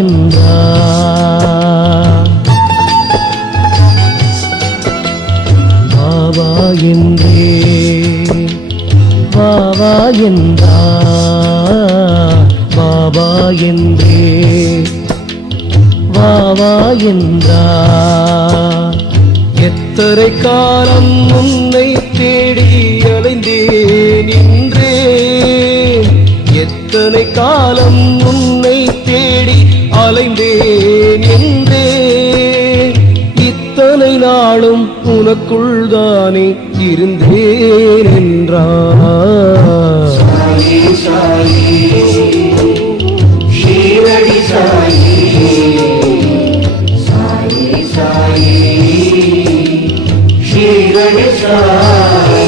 என்றார். பாபா என்றே பாபா என்றார். பாபா என்றே பாபா என்றார். எத்தனை காலம் உன்னை தேடி அலைந்தேன் என்றேன். எத்தனை காலம் உன்னை தேடி அலைந்தேன் என்றேன். இத்தனை நாளும் உனக்குள் தானே இருந்தேன் என்றார். சாயி சாயி ஷீரடி சாயி சாயி சாயி ஷீரடி சாயி.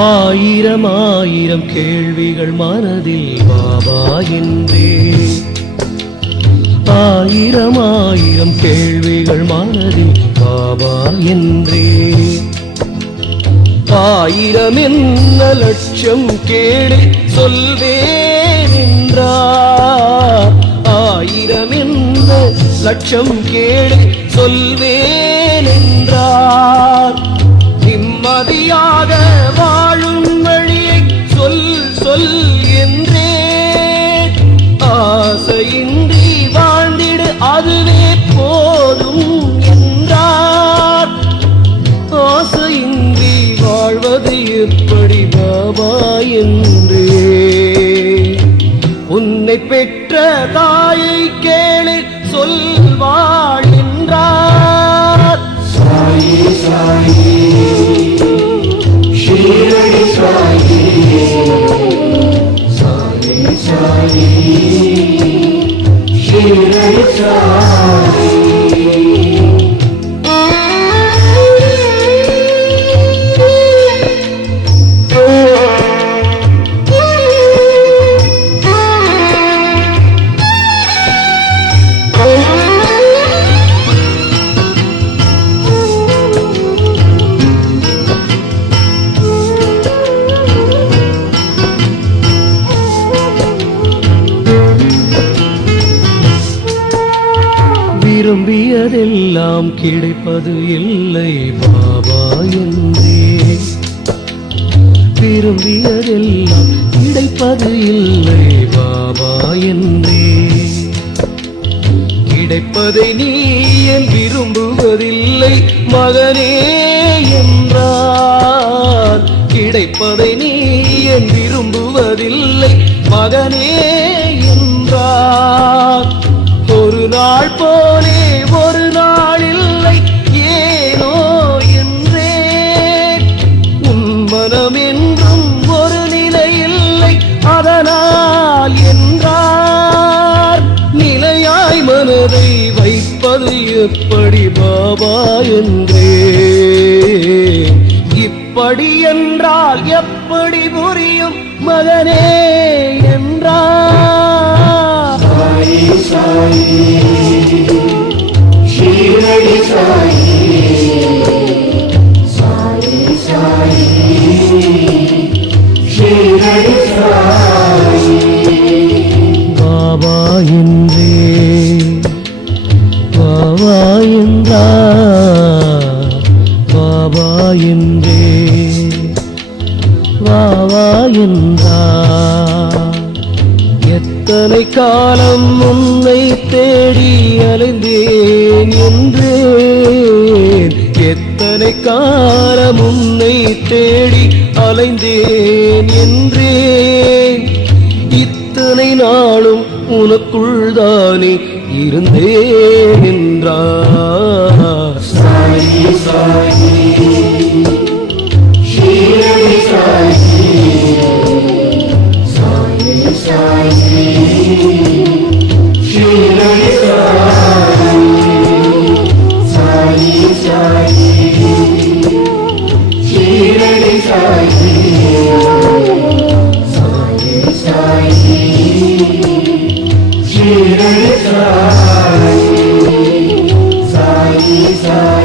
ஆயிரம் ஆயிரம் கேள்விகள் மனதில் பாபா என்றே. ஆயிரம் ஆயிரம் கேள்விகள் மனதில் பாபா என்றே. ஆயிரம் என்ன லட்சம் கேளு சொல்வேன் என்றார். ஆயிரம் என்ன லட்சம் கேளு சொல்வேன் என்றார். நிம்மதியாக வாழும் வழியை சொல் சொல் என்றே. ஆசையின்றி வாழ்ந்திடு அதுவே போதும் என்றார். ஆசையின்றி வாழ்வது எப்படி பாபா என்றே. உன்னை பெற்ற தாயை கேளு சொல்வாள் என்றார். சாயி சாயி ஷீரடி சாயி சாயி சாயி ஷீரடி சாயி. விரும்பியதெல்லாம் கிடைப்பது இல்லை பாபா என்றே. விரும்பியதெல்லாம் கிடைப்பது இல்லை பாபா என்றே. கிடைப்பதை நீ ஏன் விரும்புவதில்லை மகனே என்றார். கிடைப்பதை நீ ஏன் விரும்புவதில்லை மகனே என்றார். ஒரு நாள் போலே ஒரு நாள் இல்லை ஏனோ என்றே. உன் மனம் என்றும் ஒரு நிலை இல்லை அதனால் என்றார். நிலையாய் மனதை வைப்பது எப்படி பாபா என்றே. இப்படி என்றால் எப்படி புரியும் மகனே என்றார். சாயி சாயி ஷீரடி சாயி சாயி சாயி ஷீரடி சாயி. பாபா என்றே பாபா என்றார். பாபா என்றே பாபா என்றார். எத்தனை காலம் உன்னை தேடி அலைந்தேன் என்றேன். எத்தனை காலம் உன்னை தேடி அலைந்தேன் என்றேன். இத்தனை நாளும் உனக்குள் தானே இருந்தேன் என்றார். சாயி சாயி ஷீரடி சாயி சாயி சாயி ஷீரடி சாயி. சாயி ஷீரடி சாயி சாயி சாயி